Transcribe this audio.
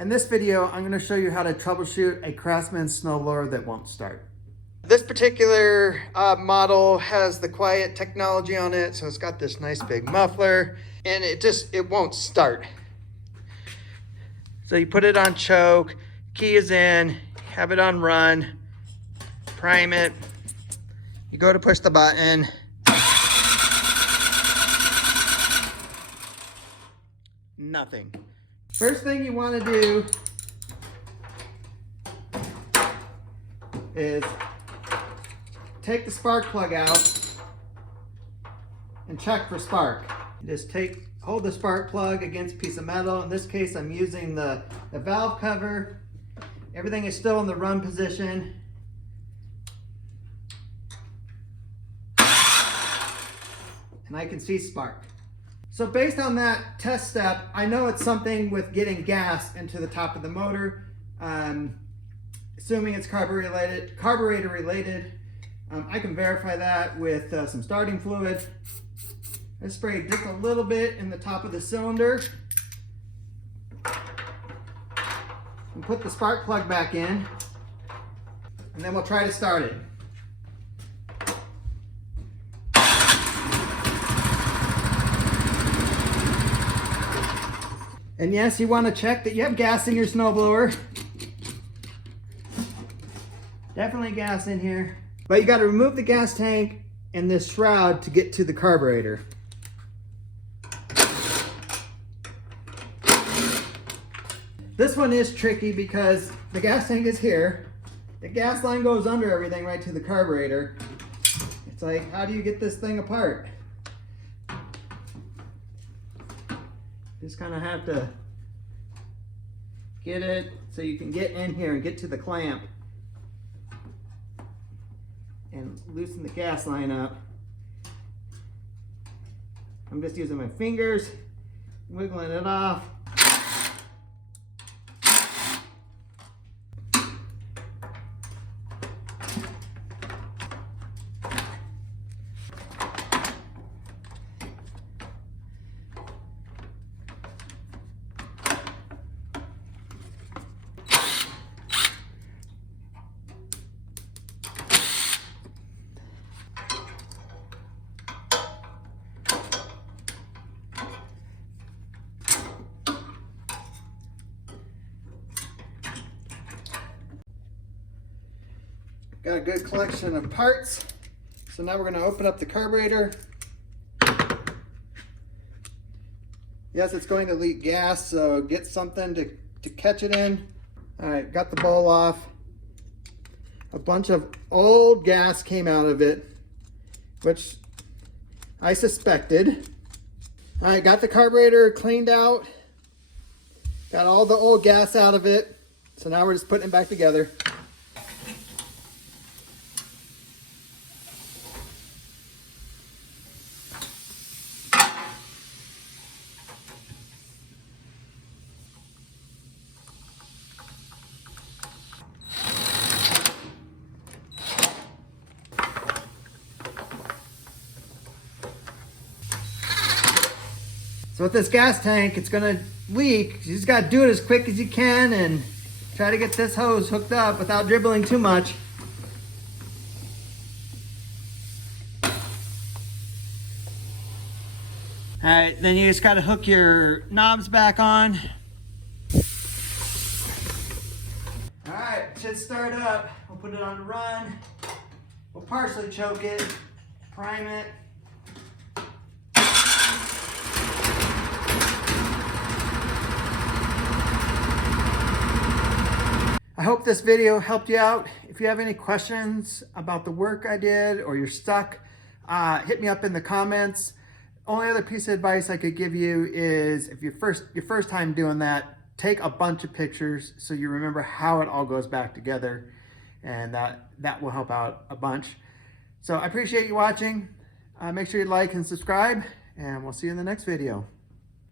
In this video, I'm going to show you how to troubleshoot a Craftsman snowblower that won't start. This particular model has the quiet technology on it, so it's got this nice big muffler, and it won't start. So you put it on choke, key is in, have it on run, prime it, you go to push the button, nothing. First thing you want to do is take the spark plug out and check for spark. You just hold the spark plug against a piece of metal. In this case, I'm using the valve cover. Everything is still in the run position. And I can see spark. So based on that test step, I know it's something with getting gas into the top of the motor. Assuming it's carburetor related. I can verify that with some starting fluid. I spray just a little bit in the top of the cylinder. And put the spark plug back in. And then we'll try to start it. And yes, you want to check that you have gas in your snowblower. Definitely gas in here. But you got to remove the gas tank and this shroud to get to the carburetor. This one is tricky because the gas tank is here. The gas line goes under everything right to the carburetor. It's like, how do you get this thing apart? Just kind of have to get it so you can get in here and get to the clamp and loosen the gas line up. I'm just using my fingers, wiggling it off. Got a good collection of parts. So now we're going to open up the carburetor. Yes, it's going to leak gas, so get something to catch it in. All right, got the bowl off. A bunch of old gas came out of it, which I suspected. All right, got the carburetor cleaned out. Got all the old gas out of it. So now we're just putting it back together. So with this gas tank, it's gonna leak. You just gotta do it as quick as you can and try to get this hose hooked up without dribbling too much. All right, then you just gotta hook your knobs back on. All right, it should start up. We'll put it on the run. We'll partially choke it, prime it. I hope this video helped you out. If you have any questions about the work I did or you're stuck, hit me up in the comments. Only other piece of advice I could give you is if your first time doing that, take a bunch of pictures so you remember how it all goes back together, and that will help out a bunch. So I appreciate you watching. Make sure you like and subscribe, and we'll see you in the next video.